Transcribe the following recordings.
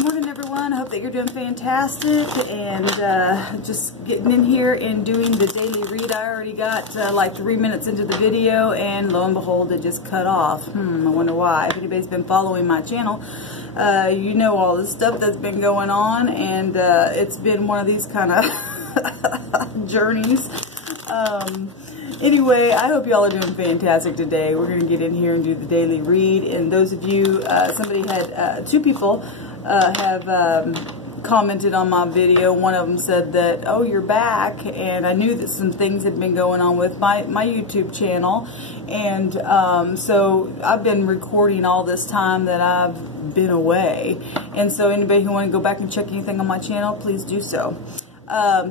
Good morning, everyone. I hope that you're doing fantastic and just getting in here and doing the daily read. I already got like 3 minutes into the video, and lo and behold, it just cut off. I wonder why. If anybody's been following my channel, you know all the stuff that's been going on, and it's been one of these kind of journeys. Anyway, I hope y'all are doing fantastic today. We're going to get in here and do the daily read. And those of you, somebody had, two people have commented on my video. One of them said that, oh, you're back. And I knew that some things had been going on with my YouTube channel. And so I've been recording all this time that I've been away. And so anybody who wants to go back and check anything on my channel, please do so.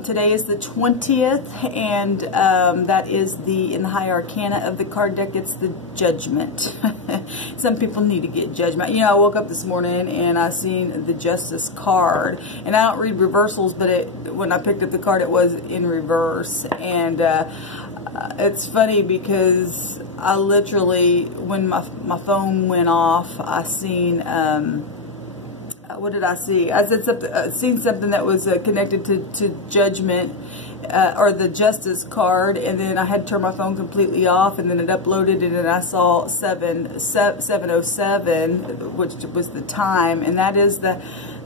Today is the 20th, and that is in the High Arcana of the card deck, it's the Judgment. Some people need to get Judgment. You know, I woke up this morning and I seen the Justice card, and I don't read reversals, but when I picked up the card, it was in reverse. And it's funny because I literally, when my phone went off, I seen what did I see? I said something, seen something that was connected to Judgment, or the Justice card, and then I had to turn my phone completely off, and then it uploaded, and then I saw 7:07, which was the time, and that is the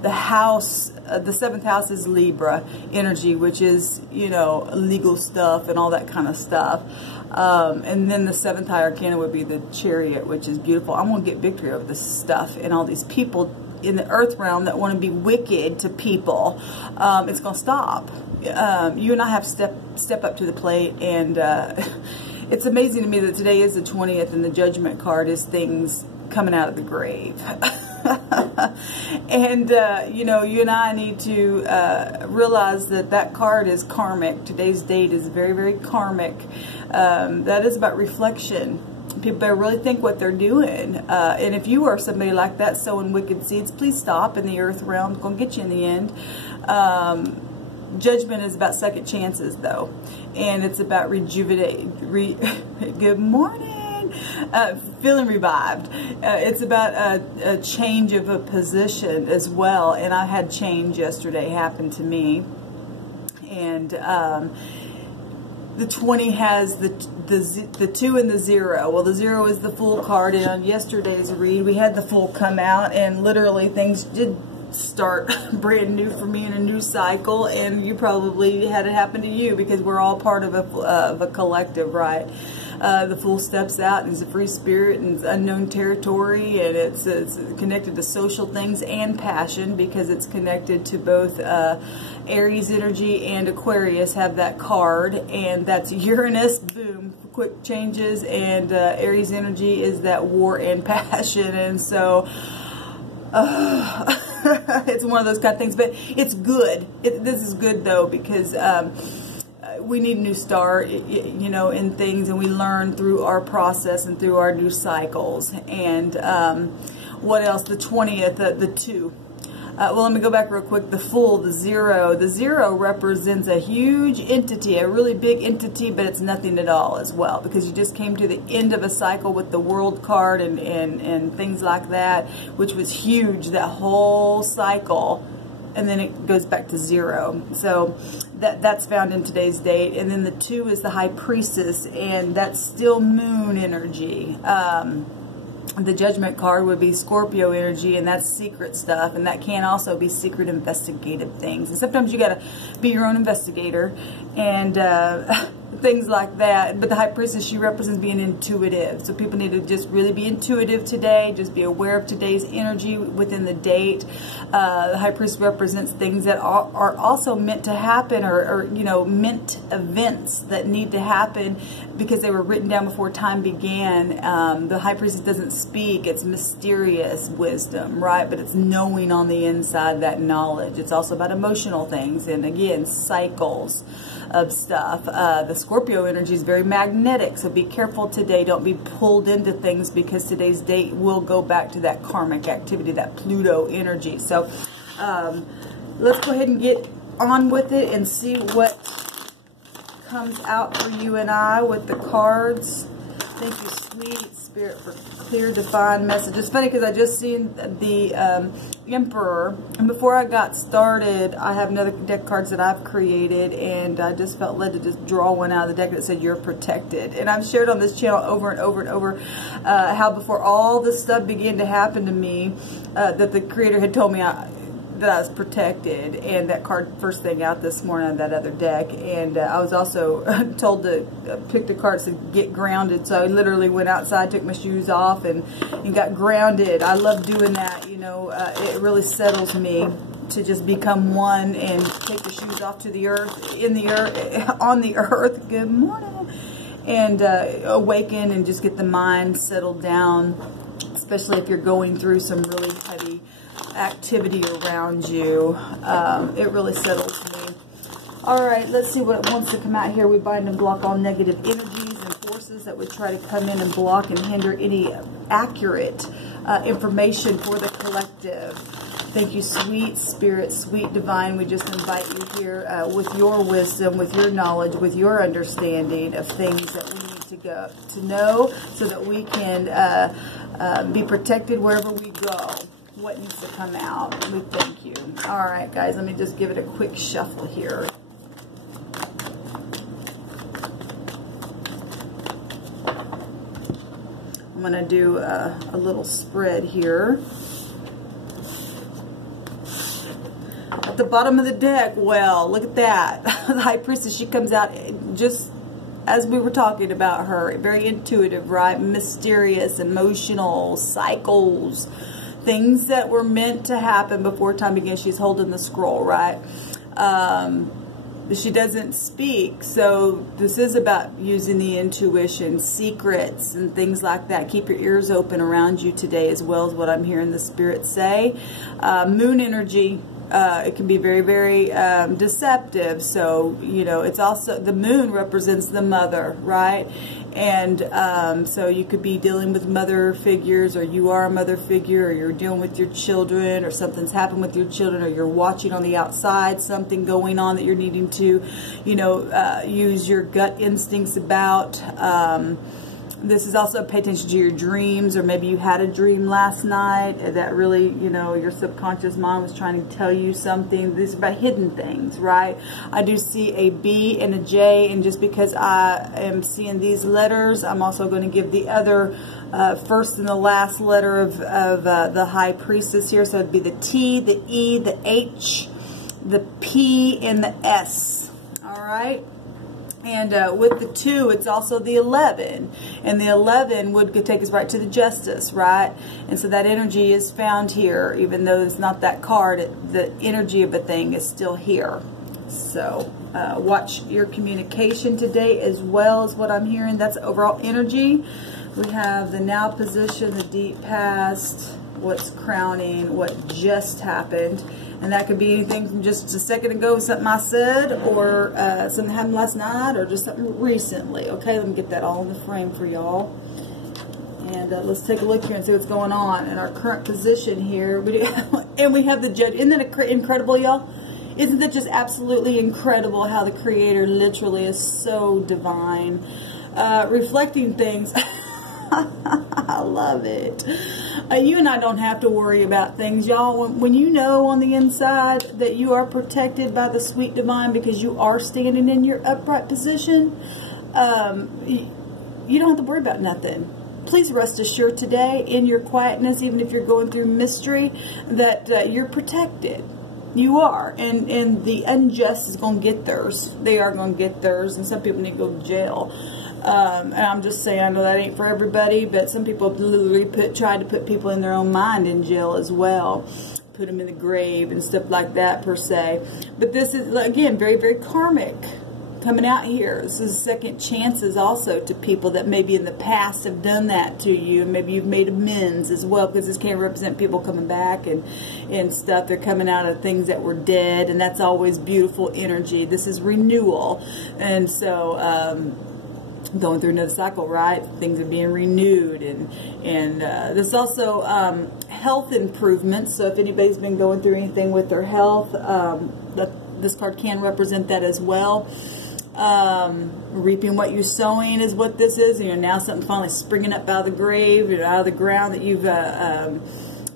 house. The 7th house is Libra energy, which is, you know, legal stuff and all that kind of stuff. And then the 7th High Arcana would be the Chariot, which is beautiful. I'm going to get victory over this stuff and all these people in the earth realm that want to be wicked to people. It's going to stop. You and I have to step up to the plate, and it's amazing to me that today is the 20th, and the Judgment card is things coming out of the grave. And you know, you and I need to realize that that card is karmic. Today's date is very, very karmic. That is about reflection. People better really think what they're doing. And if you are somebody like that sowing wicked seeds, please stop. In the earth realm, it's going to get you in the end. Judgment is about second chances, though. And it's about good morning. Feeling revived. It's about a change of a position as well. And I had change yesterday happen to me. And the 20 has the 2 and the 0. Well, the 0 is the Fool card, and on yesterday's read, we had the Fool come out, and literally things did start brand new for me in a new cycle, and you probably had it happen to you, because we're all part of a collective, right? The Fool steps out, and he's a free spirit, and it's unknown territory, and it's connected to social things and passion, because it's connected to both Aries energy and Aquarius have that card, and that's Uranus, boom, quick changes, and Aries energy is that war and passion, and so it's one of those kind of things, but it's good. This is good, though, because we need a new start, you know, in things, and we learn through our process and through our new cycles. And what else? The 20th, the 2. Well, let me go back real quick. The Fool, the 0. The 0 represents a huge entity, a really big entity, but it's nothing at all as well, because you just came to the end of a cycle with the World card and things like that, which was huge, that whole cycle. And then it goes back to 0. So that's found in today's date. And then the 2 is the High Priestess, and that's still moon energy. The Judgment card would be Scorpio energy, and that's secret stuff, and that can also be secret investigative things. And sometimes you got to be your own investigator and things like that. But the High Priestess, she represents being intuitive. So people need to just really be intuitive today. Just be aware of today's energy within the date. The High Priestess represents things that are also meant to happen, or you know, meant events that need to happen because they were written down before time began. The High Priestess doesn't speak. It's mysterious wisdom, right? But it's knowing on the inside, that knowledge. It's also about emotional things, and again, cycles of stuff. The Scorpio energy is very magnetic, so be careful today. Don't be pulled into things, because today's date will go back to that karmic activity, that Pluto energy. So let's go ahead and get on with it and see what comes out for you and I with the cards. Thank you, sweet Spirit, for clear, defined message. It's funny because I just seen the Emperor, and before I got started, I have another deck of cards that I've created, and I just felt led to just draw one out of the deck that said you're protected. And I've shared on this channel over and over and over how before all this stuff began to happen to me, that the Creator had told me that I was protected, and that card first thing out this morning on that other deck. And I was also told to pick the cards to get grounded, so I literally went outside, took my shoes off, and got grounded. I love doing that, you know. It really settles me to just become one and take the shoes off to the earth, in the earth, on the earth. Good morning. And awaken and just get the mind settled down, especially if you're going through some really heavy activity around you. It really settles me. Alright, let's see what wants to come out here. We bind and block all negative energies and forces that would try to come in and block and hinder any accurate information for the collective. Thank you, sweet spirit, sweet divine. We just invite you here with your wisdom, with your knowledge, with your understanding of things that we need to know, so that we can be protected wherever we go. What needs to come out? We thank you. All right, guys, let me just give it a quick shuffle here. I'm going to do a little spread here. At the bottom of the deck, well, look at that. The High Priestess, she comes out just as we were talking about her. Very intuitive, right? Mysterious, emotional, cycles. Things that were meant to happen before time began. She's holding the scroll, right? She doesn't speak, so this is about using the intuition, secrets, and things like that. Keep your ears open around you today, as well as what I'm hearing the Spirit say. Moon energy. It can be very, very deceptive. So, you know, it's also, the moon represents the mother, right? And so you could be dealing with mother figures, or you are a mother figure, or you're dealing with your children, or something's happened with your children, or you're watching on the outside something going on that you're needing to, you know, use your gut instincts about. This is also pay attention to your dreams, or maybe you had a dream last night that really, you know, your subconscious mind was trying to tell you something. This is about hidden things, right? I do see a B and a J, and just because I am seeing these letters, I'm also going to give the other first and the last letter of the High Priestess here. So it'd be the T, the E, the H, the P, and the S. All right? And with the 2, it's also the 11. And the 11 would take us right to the Justice, right? And so that energy is found here. Even though it's not that card, the energy of a thing is still here. So watch your communication today, as well as what I'm hearing. That's overall energy. We have the now position, the deep past, what's crowning, what just happened. And that could be anything from just a second ago, something I said, or something that happened last night, or just something recently. Okay, let me get that all in the frame for y'all. And let's take a look here and see what's going on in our current position here. And we have the Judge. Isn't that incredible, y'all? Isn't that just absolutely incredible how the Creator literally is so divine? Reflecting things. I love it. You and I don't have to worry about things, y'all. When you know on the inside that you are protected by the sweet divine, because you are standing in your upright position, you don't have to worry about nothing. Please rest assured today, in your quietness, even if you're going through mystery, that you're protected. You are. And the unjust is going to get theirs. They are going to get theirs. And some people need to go to jail. And I'm just saying, I know that ain't for everybody, but some people literally tried to put people in their own mind in jail as well. Put them in the grave and stuff like that, per se. But this is, again, very, very karmic coming out here. This is second chances also to people that maybe in the past have done that to you. And maybe you've made amends as well, because this can't represent people coming back and stuff. They're coming out of things that were dead, and that's always beautiful energy. This is renewal. And so, going through another cycle, right? Things are being renewed, and there's also health improvements. So if anybody's been going through anything with their health, this card can represent that as well. Reaping what you're sowing is what this is. And now something finally springing up out of the grave, out of the ground that you've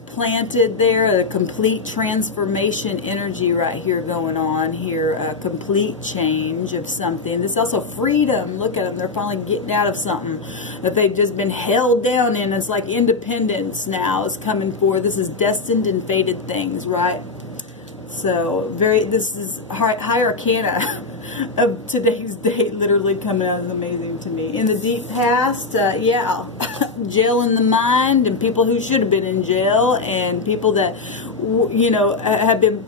planted there. A complete transformation energy right here going on here. A complete change of something. This is also freedom. Look at them. They're finally getting out of something that they've just been held down in. It's like independence now is coming forward. This is destined and fated things, right? So this is high arcana of today's date literally coming out is amazing to me. In the deep past, yeah, jail in the mind, and people who should have been in jail, and people that, you know, have been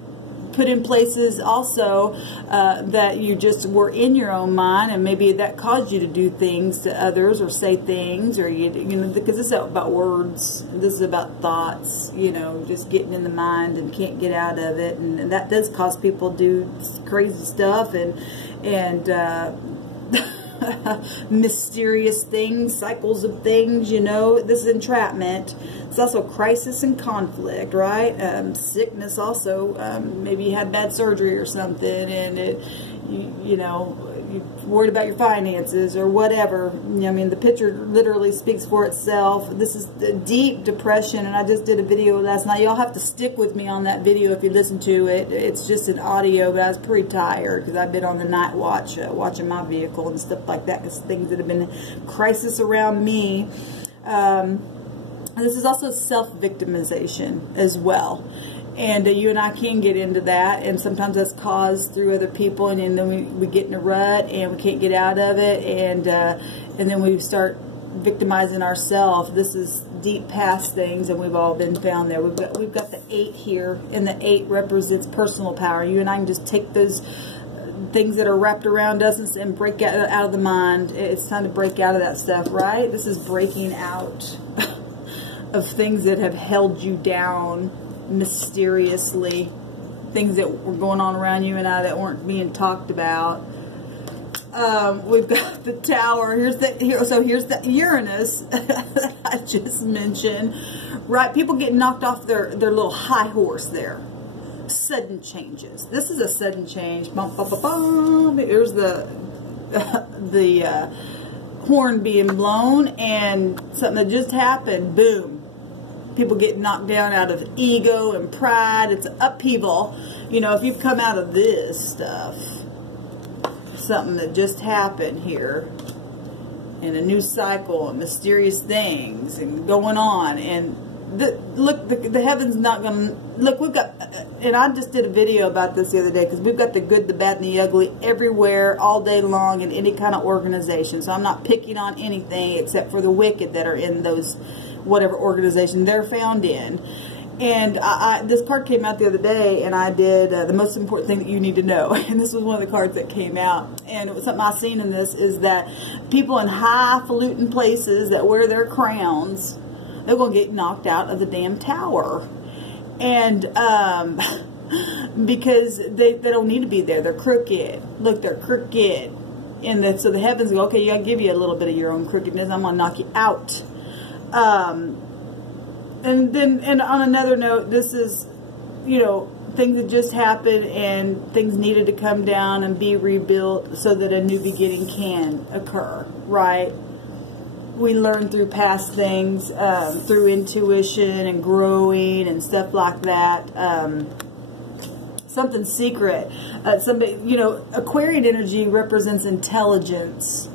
put in places also that you just were in your own mind, and maybe that caused you to do things to others or say things, or you know, because this is about words, this is about thoughts, you know, just getting in the mind and can't get out of it, and that does cause people to do crazy stuff and mysterious things, cycles of things, you know. This is entrapment. It's also crisis and conflict, right? Sickness also. Maybe you had bad surgery or something, and you know, you're worried about your finances or whatever. I mean, the picture literally speaks for itself. This is the deep depression, and I just did a video last night. Y'all have to stick with me on that video if you listen to it. It's just an audio, but I was pretty tired because I've been on the night watch, watching my vehicle and stuff like that, because things that have been crisis around me. This is also self-victimization as well. And you and I can get into that, and sometimes that's caused through other people, and then we get in a rut and we can't get out of it, and then we start victimizing ourselves. This is deep past things, and we've all been found there. We've got the 8 here, and the 8 represents personal power. You and I can just take those things that are wrapped around us and break out of the mind. It's time to break out of that stuff, right? This is breaking out of things that have held you down mysteriously, things that were going on around you and I that weren't being talked about. We've got the Tower. Here's the Uranus that I just mentioned, right? People get knocked off their little high horse there. Sudden changes. This is a sudden change. Bum, bum, bum, bum. Here's the horn being blown, and something that just happened. Boom. People get knocked down out of ego and pride. It's upheaval. You know, if you've come out of this stuff, something that just happened here, and a new cycle and mysterious things and going on, and the heaven's not going to look. We've got, and I just did a video about this the other day, because we've got the good, the bad, and the ugly everywhere, all day long, in any kind of organization. So I'm not picking on anything except for the wicked that are in those whatever organization they're found in. And this card came out the other day, and I did the most important thing that you need to know. And this was one of the cards that came out. And it was something I've seen in this, is that people in highfalutin places that wear their crowns, they're going to get knocked out of the damn tower. And because they don't need to be there. They're crooked. Look, they're crooked. And so the heavens go, okay, I'll give you a little bit of your own crookedness. I'm going to knock you out. And on another note, this is, you know, things that just happened, and things needed to come down and be rebuilt so that a new beginning can occur, right? We learn through past things, through intuition and growing and stuff like that. Something secret. Somebody, you know, Aquarian energy represents intelligence.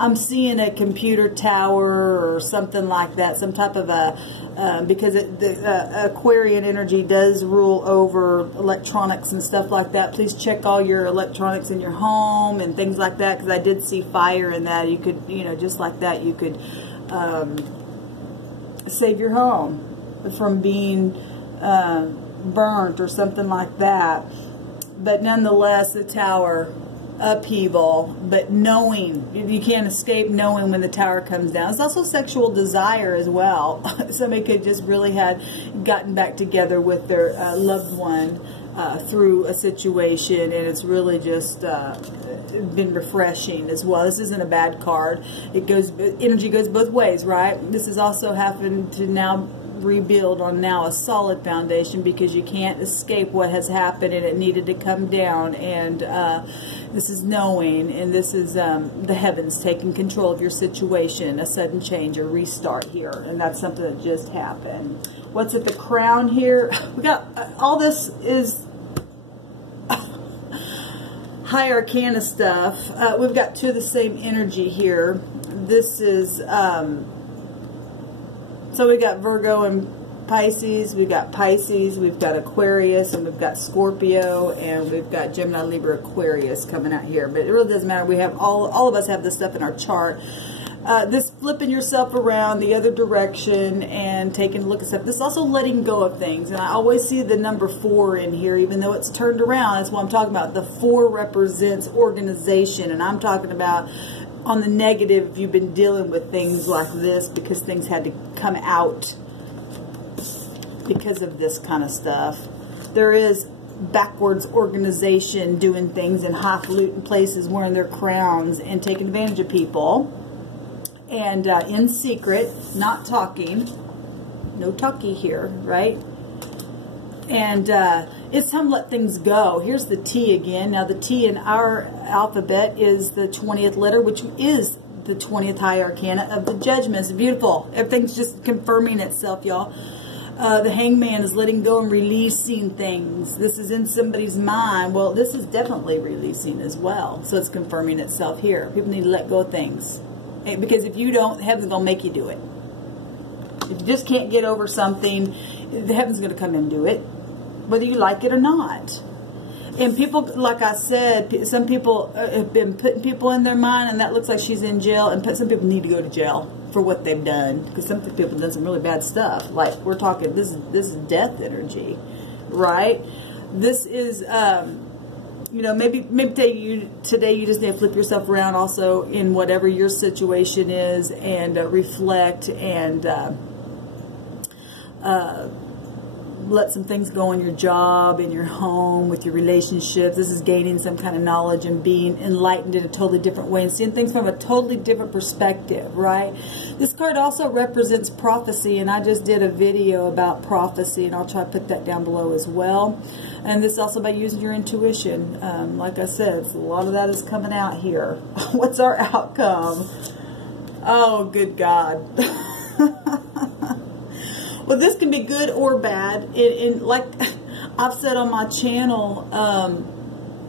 I'm seeing a computer tower or something like that, some type of a, because the Aquarian energy does rule over electronics and stuff like that. Please check all your electronics in your home and things like that, because I did see fire in that. You could, you know, just like that, you could save your home from being burnt or something like that. But nonetheless, the Tower, upheaval, but knowing, you can't escape knowing when the tower comes down. It's also sexual desire as well. Somebody could just really had gotten back together with their loved one through a situation, and it's really just been refreshing as well. This isn't a bad card. It goes, energy goes both ways, right? This has also happened to now rebuild on now a solid foundation, because you can't escape what has happened and it needed to come down. And this is knowing, and this is the heavens taking control of your situation, a sudden change, a restart here. And that's something that just happened. What's at the crown here? We got all this is high arcana stuff. We've got two of the same energy here. This is so we got Virgo and Pisces, we've got Pisces, we've got Aquarius, and we've got Scorpio, and we've got Gemini, Libra, Aquarius coming out here. But it really doesn't matter. We have all of us have this stuff in our chart. This flipping yourself around the other direction and taking a look at stuff. This is also letting go of things. And I always see the number 4 in here, even though it's turned around. That's what I'm talking about. The 4 represents organization, and I'm talking about on the negative, you've been dealing with things like this because things had to come out because of this kind of stuff. There is backwards organization doing things in highfalutin places, wearing their crowns and taking advantage of people. And in secret, not talking. No talkie here, right? And it's time to let things go. Here's the T again. Now the T in our alphabet is the 20th letter, which is the 20th high arcana of the Judgment. It's beautiful. Everything's just confirming itself, y'all. The Hangman is letting go and releasing things. This is in somebody's mind. Well, this is definitely releasing as well. So it's confirming itself here. People need to let go of things. Because if you don't, heaven's going to make you do it. If you just can't get over something, the heaven's going to come and do it, whether you like it or not. And people, like I said, some people have been putting people in their mind, and that looks like she's in jail, and some people need to go to jail for what they've done, because some people have done some really bad stuff. Like, we're talking, this is death energy, right? This is, you know, maybe today you just need to flip yourself around also in whatever your situation is, and reflect and let some things go in your job, in your home, with your relationships. This is gaining some kind of knowledge and being enlightened in a totally different way and seeing things from a totally different perspective, right? This card also represents prophecy, and I just did a video about prophecy, and I'll try to put that down below as well. And this is also about using your intuition. Like I said, a lot of that is coming out here. What's our outcome? Oh, good God. Well, this can be good or bad. And like I've said on my channel,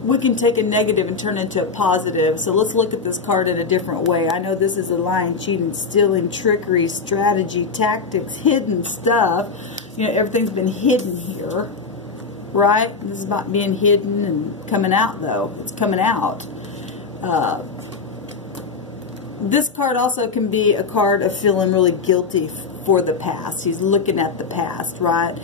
we can take a negative and turn it into a positive. So let's look at this card in a different way. I know this is a lying, cheating, stealing, trickery, strategy, tactics, hidden stuff. You know, everything's been hidden here, right? This is about being hidden and coming out, though. It's coming out. This card also can be a card of feeling really guilty for the past. He's looking at the past, right?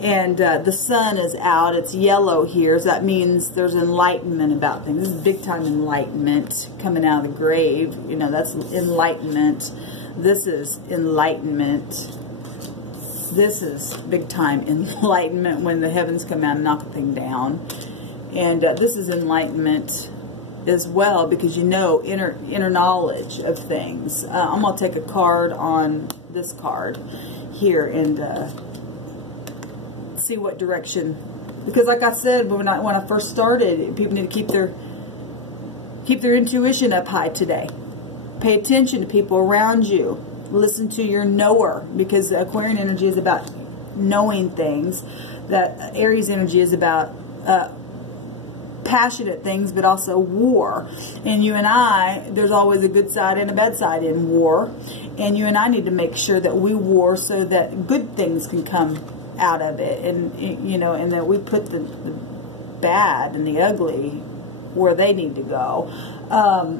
And the sun is out. It's yellow here. So that means there's enlightenment about things. This is big time enlightenment coming out of the grave. You know, that's enlightenment. This is enlightenment. This is big time enlightenment when the heavens come out and knock a thing down. And this is enlightenment as well, because you know inner knowledge of things. I'm going to take a card on this card here and see what direction, because like I said when I first started, people need to keep their intuition up high today. Pay attention to people around you. Listen to your knower, because Aquarian energy is about knowing things. That Aries energy is about passionate things, but also war. And you and I, there's always a good side and a bad side in war. And you and I need to make sure that we war so that good things can come out of it. And, you know, and that we put the bad and the ugly where they need to go.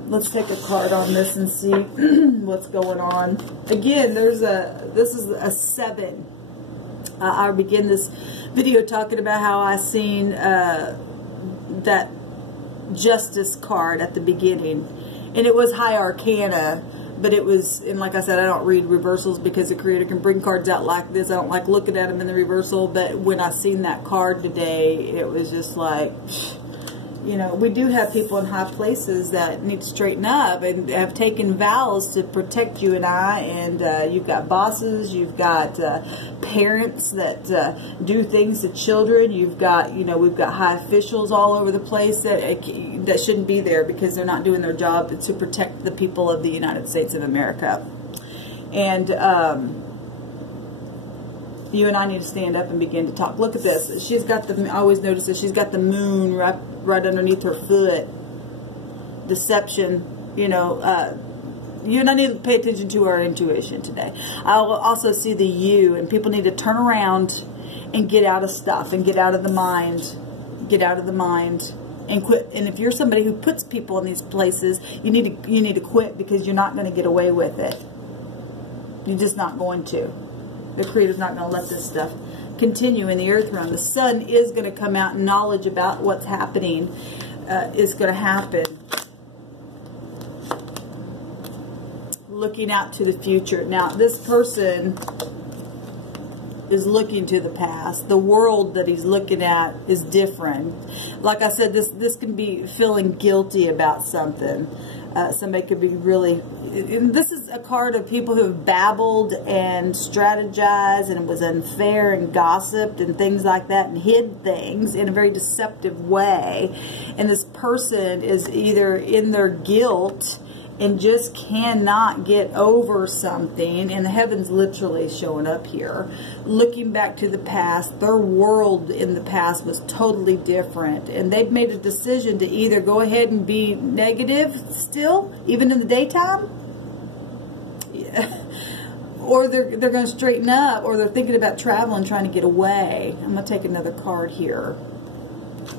Let's take a card on this and see what's going on. Again, this is a 7. I begin this video talking about how I seen that Justice card at the beginning, and it was high arcana, but it was, and like I said, I don't read reversals because the creator can bring cards out like this. I don't like looking at them in the reversal, but when I seen that card today, it was just like, You know, we do have people in high places that need to straighten up and have taken vows to protect you and I. And you've got bosses, you've got parents that do things to children. You've got, you know, we've got high officials all over the place that shouldn't be there because they're not doing their job to protect the people of the United States of America. And you and I need to stand up and begin to talk. Look at this. She's got the, I always notice this, she's got the moon right underneath her foot. Deception, you know. You and I need to pay attention to our intuition today. I will also see the you, and people need to turn around and get out of stuff and get out of the mind. Get out of the mind and quit. And if you're somebody who puts people in these places, you need to quit, because you're not going to get away with it. You're just not going to. The Creator's not going to let this stuff continue in the earth realm. The sun is going to come out, and knowledge about what's happening is going to happen. Looking out to the future. Now, this person is looking to the past. The world that he's looking at is different. Like I said, this can be feeling guilty about something. Somebody could be really... This is a card of people who have babbled and strategized, and it was unfair and gossiped and things like that, and hid things in a very deceptive way. And this person is either in their guilt and just cannot get over something, and the heavens literally showing up here, looking back to the past. Their world in the past was totally different, and they've made a decision to either go ahead and be negative still, even in the daytime, or they're going to straighten up, or they're thinking about traveling, trying to get away. I'm going to take another card here.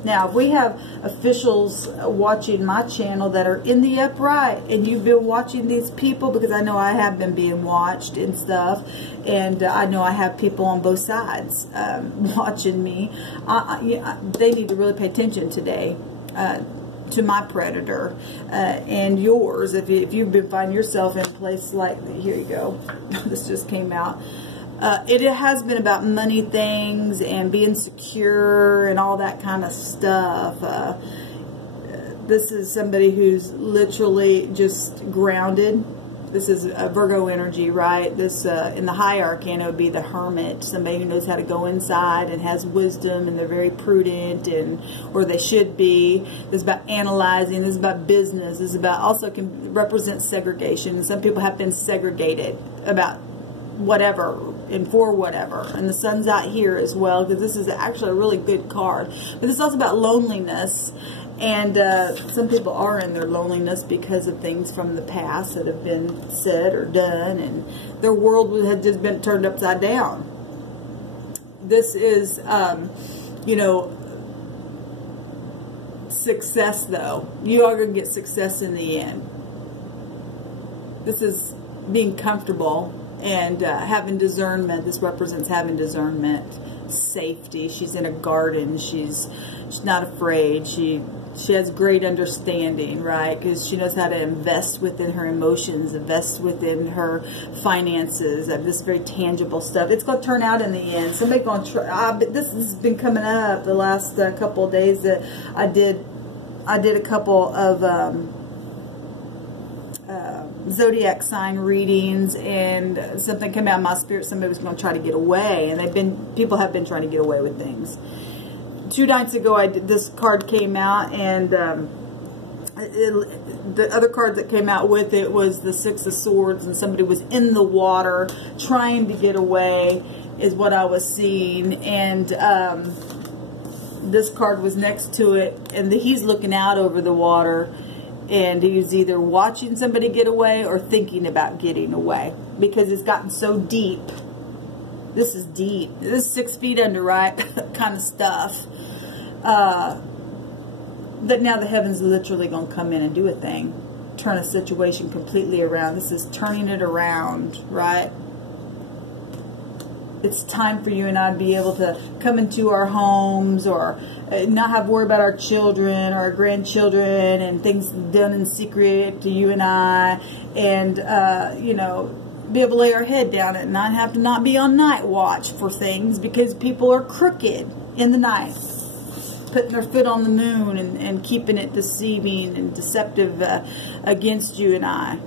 Now, if we have officials watching my channel that are in the upright, and you've been watching these people, because I know I have been being watched and stuff, and I know I have people on both sides watching me, they need to really pay attention today to my predator and yours. If you've been finding yourself in a place like, here you go, this just came out. It has been about money things and being secure and all that kind of stuff. This is somebody who's literally just grounded. This is a Virgo energy, right? This in the high arcana would be the hermit, somebody who knows how to go inside and has wisdom, and they're very prudent, and or they should be. This is about analyzing. This is about business. This is about, also can represent segregation. Some people have been segregated about whatever and for whatever, and the sun's out here as well, because this is actually a really good card. But this is also about loneliness, and some people are in their loneliness because of things from the past that have been said or done, and their world had just been turned upside down. This is you know, success, though. You are going to get success in the end. This is being comfortable and having discernment. This represents having discernment, safety. She's in a garden. She's not afraid. She has great understanding, right? Because she knows how to invest within her emotions, invest within her finances, this very tangible stuff. It's going to turn out in the end. Somebody going to try. This has been coming up the last couple of days that I did a couple of zodiac sign readings, and something came out of my spirit. Somebody was going to try to get away, and people have been trying to get away with things. 2 nights ago, this card came out, and the other card that came out with it was the 6 of Swords, and somebody was in the water trying to get away, is what I was seeing. And this card was next to it, and he's looking out over the water. And he's either watching somebody get away or thinking about getting away, because it's gotten so deep. This is deep. This is 6 feet under, right? kind of stuff. That now the heavens are literally going to come in and do a thing. Turn a situation completely around. This is turning it around, right? It's time for you and I to be able to come into our homes, or not have to worry about our children or our grandchildren and things done in secret to you and I, and you know, be able to lay our head down at night, have to not be on night watch for things because people are crooked in the night. putting their foot on the moon and keeping it deceiving and deceptive against you and I.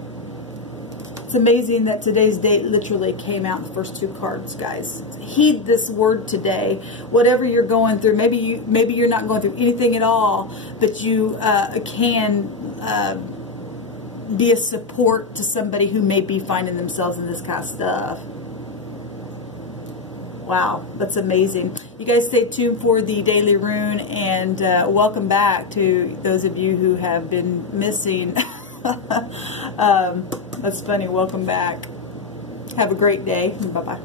It's amazing that today's date literally came out in the first 2 cards, guys. Heed this word today. Whatever you're going through, maybe you're not going through anything at all, but you can be a support to somebody who may be finding themselves in this kind of stuff. Wow, that's amazing. You guys stay tuned for the Daily Rune, and welcome back to those of you who have been missing. That's funny. Welcome back. Have a great day. Bye-bye.